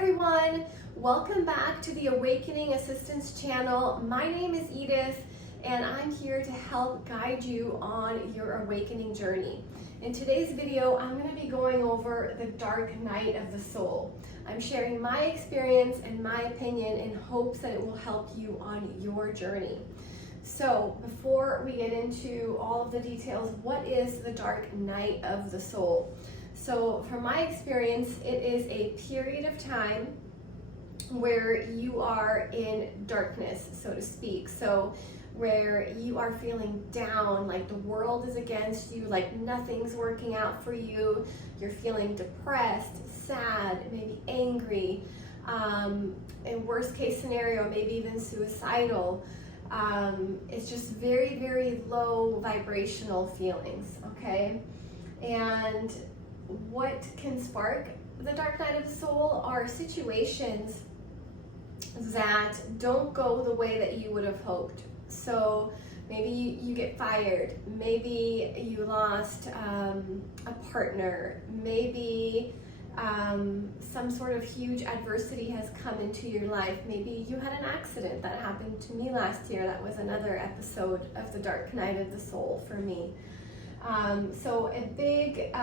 everyone, welcome back to the Awakening Assistance channel. My name is Edith and I'm here to help guide you on your awakening journey. In today's video, I'm going to be going over the dark night of the soul. I'm sharing my experience and my opinion in hopes that it will help you on your journey. So before we get into all of the details, what is the dark night of the soul? So from my experience, it is a period of time where you are in darkness, so to speak. So where you are feeling down, like the world is against you, like nothing's working out for you. You're feeling depressed, sad, maybe angry. In worst case scenario, maybe even suicidal. It's just very, very low vibrational feelings, okay? And what can spark the dark night of the soul are situations that don't go the way that you would have hoped. So maybe you get fired, maybe you lost a partner, maybe some sort of huge adversity has come into your life. Maybe you had an accident. That happened to me last year. That was another episode of the dark night of the soul for me. So a big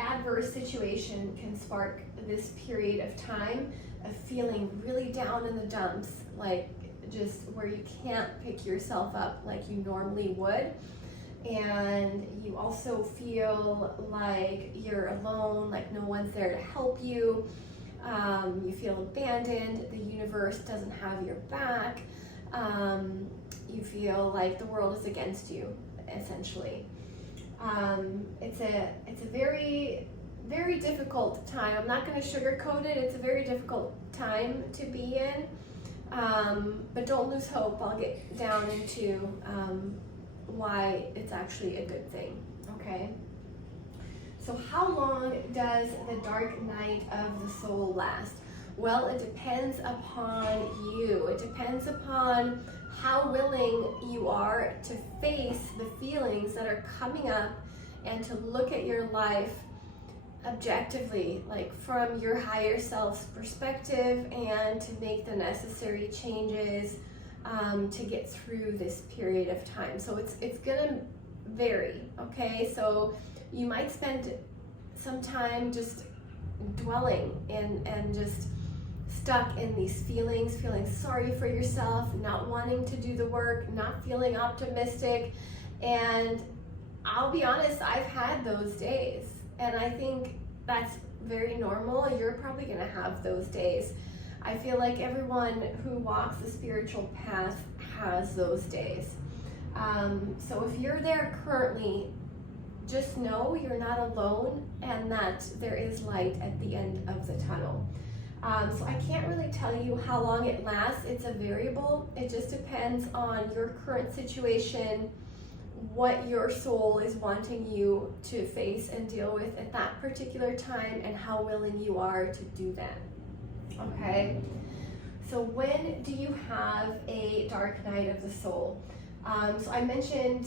adverse situation can spark this period of time of feeling really down in the dumps, like just where you can't pick yourself up like you normally would. And you also feel like you're alone, like no one's there to help you. You feel abandoned, the universe doesn't have your back. You feel like the world is against you, essentially. It's a very, very difficult time. I'm not going to sugarcoat it. It's a very difficult time to be in. But don't lose hope. I'll get down into why it's actually a good thing, okay? So how long does the dark night of the soul last? Well, it depends upon you. It depends upon how willing you are to face the feelings that are coming up and to look at your life objectively, like from your higher self's perspective, and to make the necessary changes to get through this period of time. So it's gonna vary, okay? So you might spend some time just dwelling and just stuck in these feelings, feeling sorry for yourself, not wanting to do the work, not feeling optimistic. And I'll be honest, I've had those days, and I think that's very normal. You're probably gonna have those days. I feel like everyone who walks the spiritual path has those days. So if you're there currently, just know you're not alone and that there is light at the end of the tunnel. So I can't really tell you how long it lasts. It's a variable. It just depends on your current situation, what your soul is wanting you to face and deal with at that particular time, and how willing you are to do that. Okay? So when do you have a dark night of the soul? So I mentioned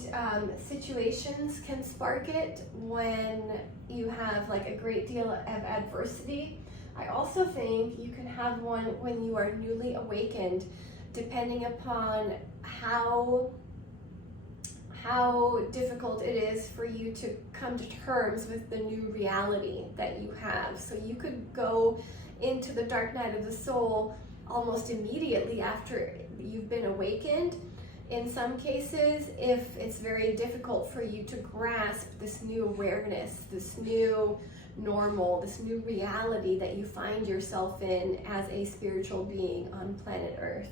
situations can spark it when you have like a great deal of adversity. I also think you can have one when you are newly awakened, depending upon how difficult it is for you to come to terms with the new reality that you have. So you could go into the dark night of the soul almost immediately after you've been awakened. In some cases, if it's very difficult for you to grasp this new awareness, this new normal, this new reality that you find yourself in as a spiritual being on planet Earth.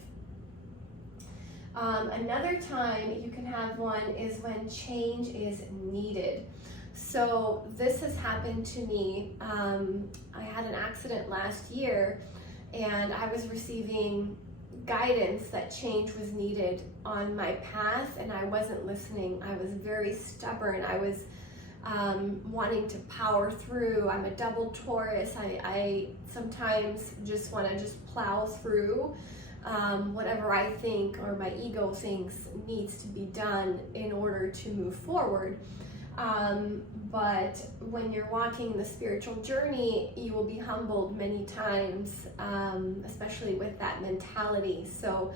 Another time you can have one is when change is needed. So this has happened to me. I had an accident last year and I was receiving guidance that change was needed on my path, and I wasn't listening. I was very stubborn. I was wanting to power through. I'm a double Taurus. I sometimes just want to just plow through whatever I think or my ego thinks needs to be done in order to move forward. But when you're walking the spiritual journey, you will be humbled many times, especially with that mentality. So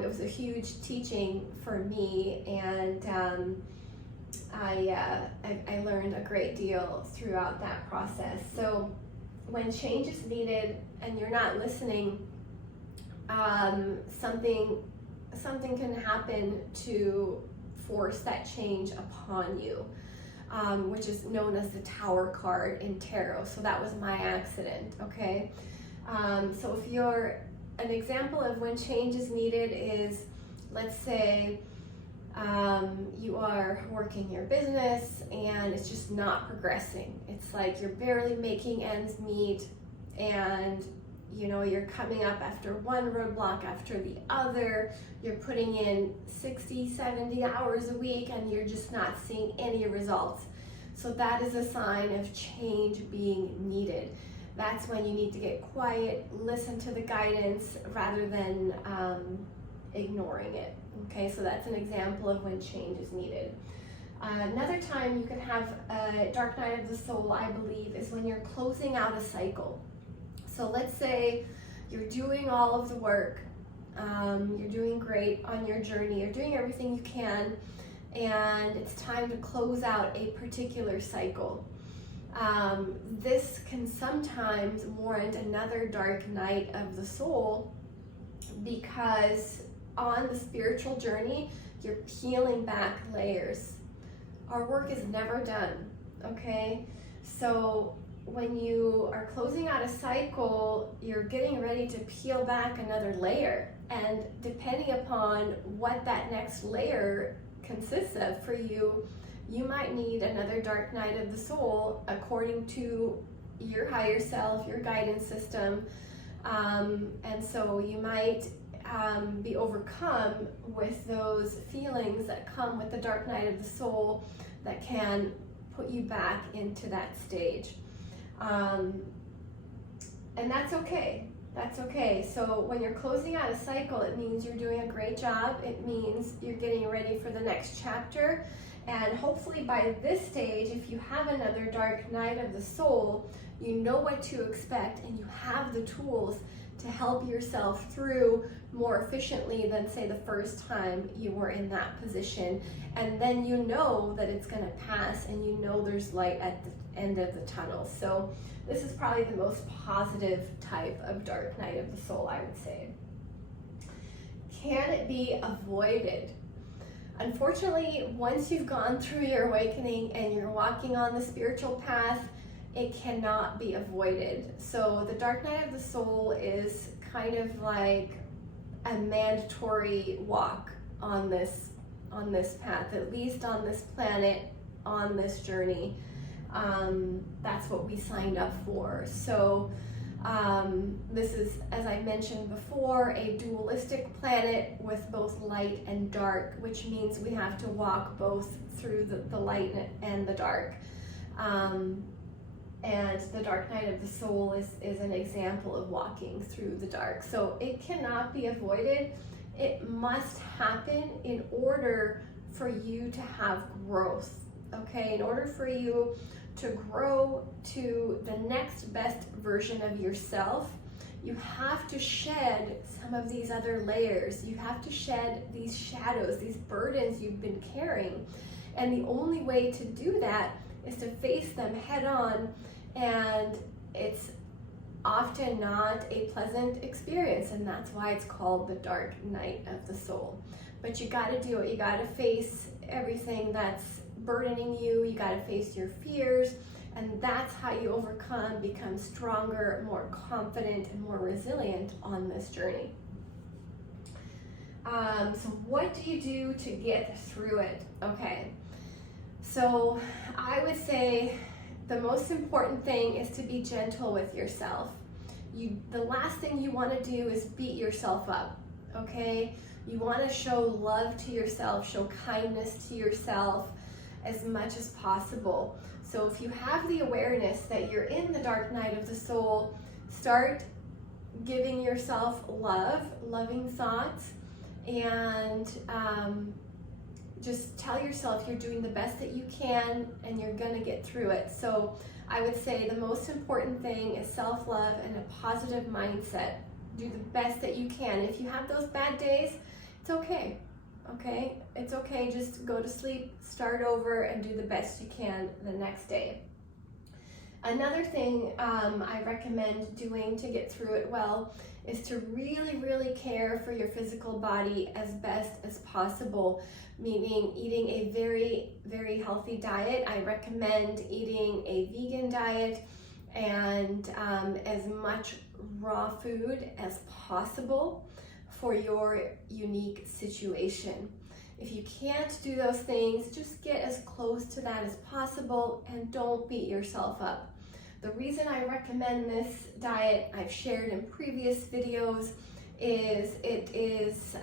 it was a huge teaching for me, and I learned a great deal throughout that process. So when change is needed and you're not listening, something can happen to force that change upon you, which is known as the Tower card in tarot. So that was my accident, okay? So if you're, an example of when change is needed is, let's say you are working your business and it's just not progressing. It's like you're barely making ends meet, and you know, you're coming up after one roadblock after the other. You're putting in 60, 70 hours a week and you're just not seeing any results. So that is a sign of change being needed. That's when you need to get quiet, listen to the guidance rather than ignoring it. Okay, so that's an example of when change is needed. Another time you can have a dark night of the soul, I believe, is when you're closing out a cycle. So let's say you're doing all of the work, you're doing great on your journey, you're doing everything you can, and it's time to close out a particular cycle. This can sometimes warrant another dark night of the soul, because on the spiritual journey, you're peeling back layers. Our work is never done, okay? So when you are closing out a cycle, you're getting ready to peel back another layer. And depending upon what that next layer consists of for you, you might need another dark night of the soul according to your higher self, your guidance system. And so you might be overcome with those feelings that come with the dark night of the soul that can put you back into that stage. And that's okay. That's okay. So when you're closing out a cycle, it means you're doing a great job. It means you're getting ready for the next chapter. And hopefully by this stage, if you have another dark night of the soul, you know what to expect and you have the tools to help yourself through more efficiently than, say, the first time you were in that position. And then you know that it's going to pass, and you know there's light at the end of the tunnel. So this is probably the most positive type of dark night of the soul, I would say. Can it be avoided? Unfortunately, once you've gone through your awakening and you're walking on the spiritual path, it cannot be avoided. So the dark night of the soul is kind of like a mandatory walk on this path, at least on this planet, on this journey. That's what we signed up for. So this is, as I mentioned before, a dualistic planet with both light and dark, which means we have to walk both through the light and the dark. And the dark night of the soul is an example of walking through the dark. So it cannot be avoided. It must happen in order for you to have growth, okay? In order for you to grow to the next best version of yourself, you have to shed some of these other layers. You have to shed these shadows, these burdens you've been carrying. And the only way to do that is to face them head on, and it's often not a pleasant experience, and that's why it's called the dark night of the soul. But you got to do it. You got to face everything that's burdening you. You got to face your fears, and that's how you overcome, become stronger, more confident, and more resilient on this journey. So what do you do to get through it? Okay, so I would say the most important thing is to be gentle with yourself. The last thing you want to do is beat yourself up, okay? You want to show love to yourself, show kindness to yourself as much as possible. So if you have the awareness that you're in the dark night of the soul, start giving yourself love, loving thoughts, and just tell yourself you're doing the best that you can and you're gonna get through it. So I would say the most important thing is self-love and a positive mindset. Do the best that you can. If you have those bad days, it's okay. Okay? It's okay. Just go to sleep, start over, and do the best you can the next day. Another thing I recommend doing to get through it well is to really, really care for your physical body as best as possible, meaning eating a very, very healthy diet. I recommend eating a vegan diet and as much raw food as possible for your unique situation. If you can't do those things, just get as close to that as possible and don't beat yourself up. The reason I recommend this diet, I've shared in previous videos, is it is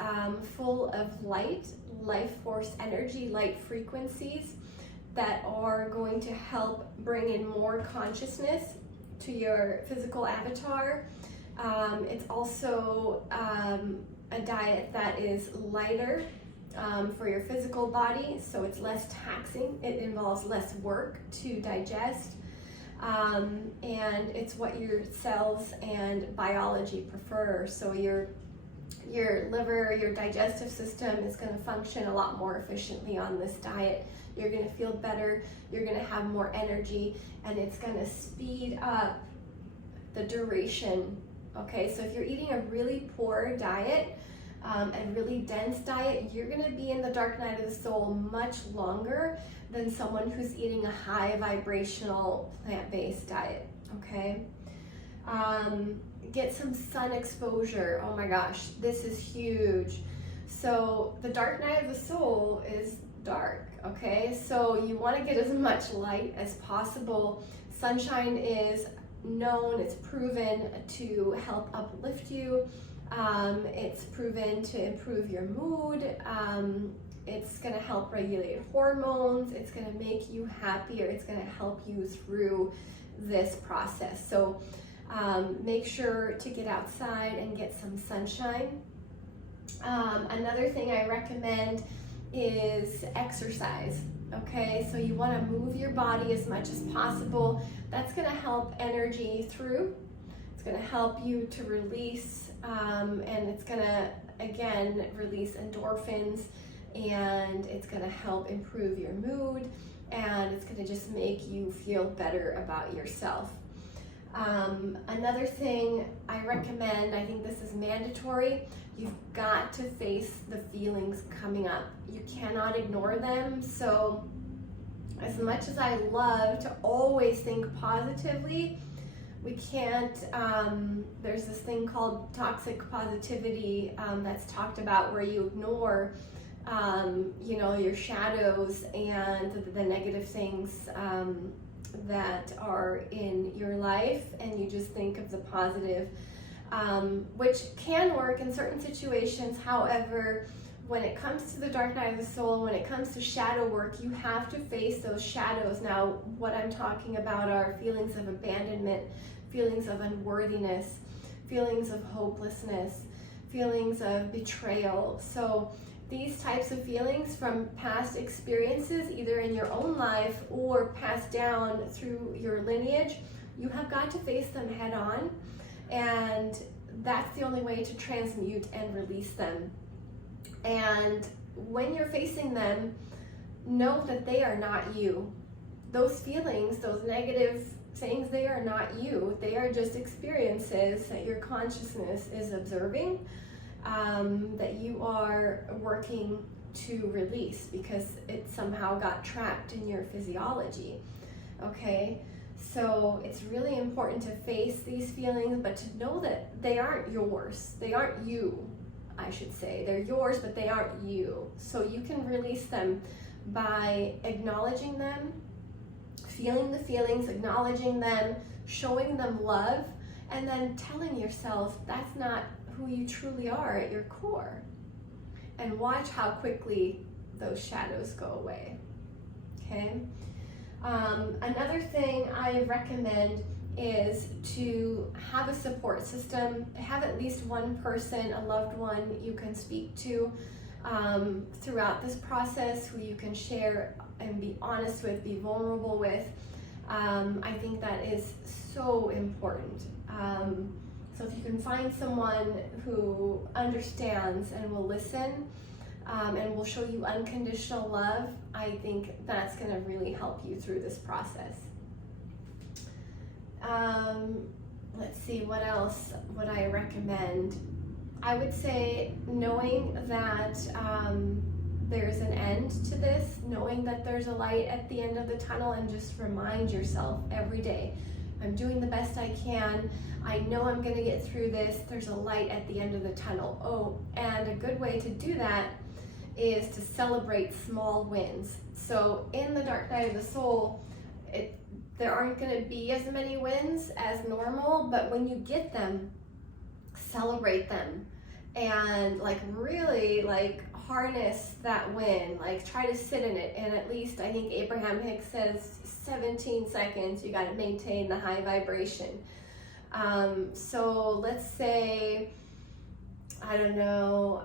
full of life force energy, light frequencies that are going to help bring in more consciousness to your physical avatar. It's also a diet that is lighter for your physical body, so it's less taxing. It involves less work to digest. And it's what your cells and biology prefer. So your liver, your digestive system is going to function a lot more efficiently on this diet. You're going to feel better, you're going to have more energy, and it's going to speed up the duration. Okay, so if you're eating a really poor diet, and really dense diet, you're going to be in the dark night of the soul much longer than someone who's eating a high vibrational plant-based diet. Okay, get some sun exposure. Oh my gosh, this is huge. So the dark night of the soul is dark. Okay, so you want to get as much light as possible. Sunshine is known, it's proven to help uplift you. It's proven to improve your mood. It's going to help regulate hormones. It's going to make you happier. It's going to help you through this process. So make sure to get outside and get some sunshine. Another thing I recommend is exercise. Okay, so you want to move your body as much as possible. That's going to help energy through. It's going to help you to release, and it's going to, again, release endorphins, and it's going to help improve your mood, and it's going to just make you feel better about yourself. Another thing I recommend, I think this is mandatory, you've got to face the feelings coming up. You cannot ignore them. So as much as I love to always think positively, we can't, there's this thing called toxic positivity that's talked about, where you ignore your shadows and the negative things that are in your life, and you just think of the positive, which can work in certain situations. However, when it comes to the dark night of the soul, when it comes to shadow work, you have to face those shadows. Now, what I'm talking about are feelings of abandonment, feelings of unworthiness, feelings of hopelessness, feelings of betrayal. So these types of feelings from past experiences, either in your own life or passed down through your lineage, you have got to face them head on, and that's the only way to transmute and release them. And when you're facing them, know that they are not you. Those feelings, those negative things, they are not you. They are just experiences that your consciousness is observing, that you are working to release because it somehow got trapped in your physiology. Okay, so it's really important to face these feelings, but to know that they aren't yours. They aren't you, I should say. They're yours, but they aren't you. So you can release them by acknowledging them, feeling the feelings, acknowledging them, showing them love, and then telling yourself that's not who you truly are at your core. And watch how quickly those shadows go away. Okay? Another thing I recommend is to have a support system. Have at least one person, a loved one you can speak to. throughout this process, who you can share and be honest with, be vulnerable with. I think that is so important. So if you can find someone who understands and will listen, and will show you unconditional love, I think that's going to really help you through this process. Let's see, what else would I recommend? I would say knowing that there's an end to this, knowing that there's a light at the end of the tunnel, and just remind yourself every day, I'm doing the best I can. I know I'm going to get through this. There's a light at the end of the tunnel. Oh, and a good way to do that is to celebrate small wins. So in the dark night of the soul, there aren't going to be as many wins as normal, but when you get them, celebrate them and really harness that win. Try to sit in it, and at least I think Abraham Hicks says 17 seconds you got to maintain the high vibration. So let's say, I don't know,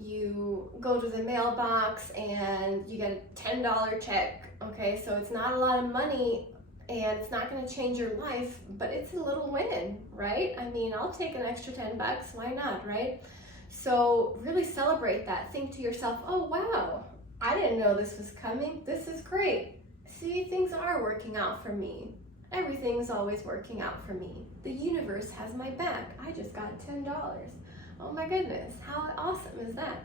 you go to the mailbox and you get a $10 check. Okay, so it's not a lot of money and it's not going to change your life, but it's a little win, right? I mean, I'll take an extra $10, why not, right? So really celebrate that. Think to yourself, oh wow, I didn't know this was coming. This is great. See, things are working out for me. Everything's always working out for me. The universe has my back. I just got $10. Oh my goodness, how awesome is that?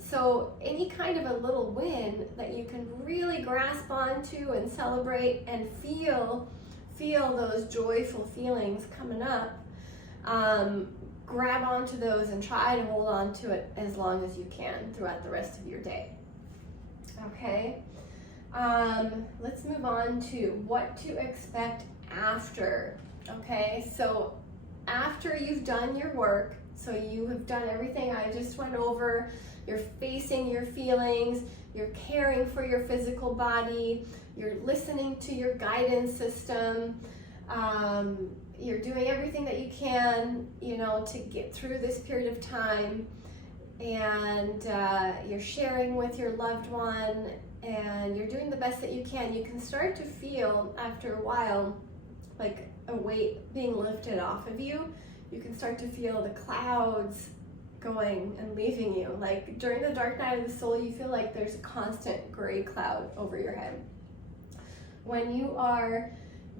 So any kind of a little win that you can really grasp onto and celebrate and feel those joyful feelings coming up, grab onto those and try to hold on to it as long as you can throughout the rest of your day. Okay, let's move on to what to expect after. Okay, so after you've done your work, so you have done everything I just went over, you're facing your feelings, you're caring for your physical body, you're listening to your guidance system, you're doing everything that you can, to get through this period of time, and you're sharing with your loved one, and you're doing the best that you can start to feel after a while like a weight being lifted off of you. You can start to feel the clouds going and leaving you. Like during the dark night of the soul, you feel like there's a constant gray cloud over your head. When you are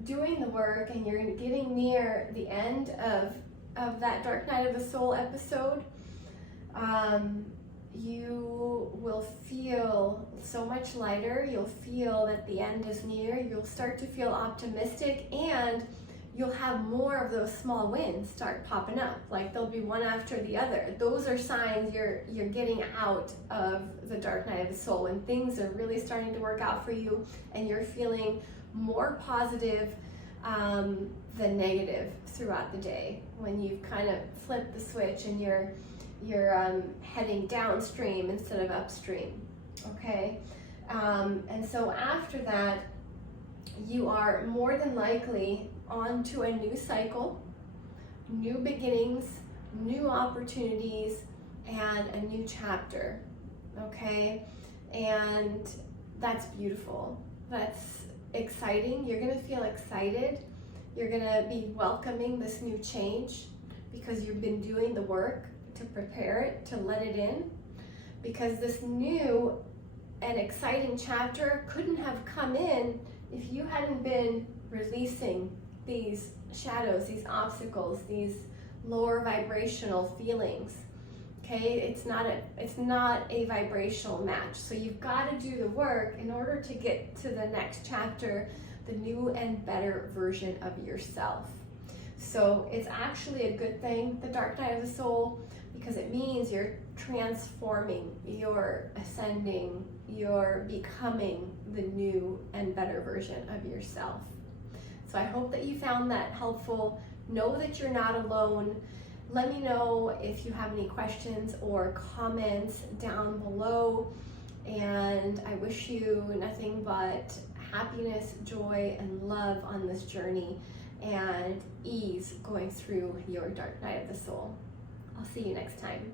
doing the work and you're getting near the end of that dark night of the soul episode, you will feel so much lighter. You'll feel that the end is near. You'll start to feel optimistic, and you'll have more of those small wins start popping up. Like they'll be one after the other. Those are signs you're getting out of the dark night of the soul, and things are really starting to work out for you, and you're feeling more positive than negative throughout the day. When you've kind of flipped the switch and you're heading downstream instead of upstream. Okay, and so after that, you are more than likely on to a new cycle, new beginnings, new opportunities, and a new chapter. Okay, and that's beautiful. That's exciting. You're going to feel excited. You're going to be welcoming this new change because you've been doing the work to prepare it, to let it in, because this new and exciting chapter couldn't have come in if you hadn't been releasing these shadows, these obstacles, these lower vibrational feelings. Okay, it's not a vibrational match. So you've got to do the work in order to get to the next chapter, the new and better version of yourself. So it's actually a good thing, the dark night of the soul, because it means you're transforming, you're ascending, you're becoming the new and better version of yourself. So I hope that you found that helpful. Know that you're not alone. Let me know if you have any questions or comments down below. And I wish you nothing but happiness, joy, and love on this journey, and ease going through your dark night of the soul. I'll see you next time.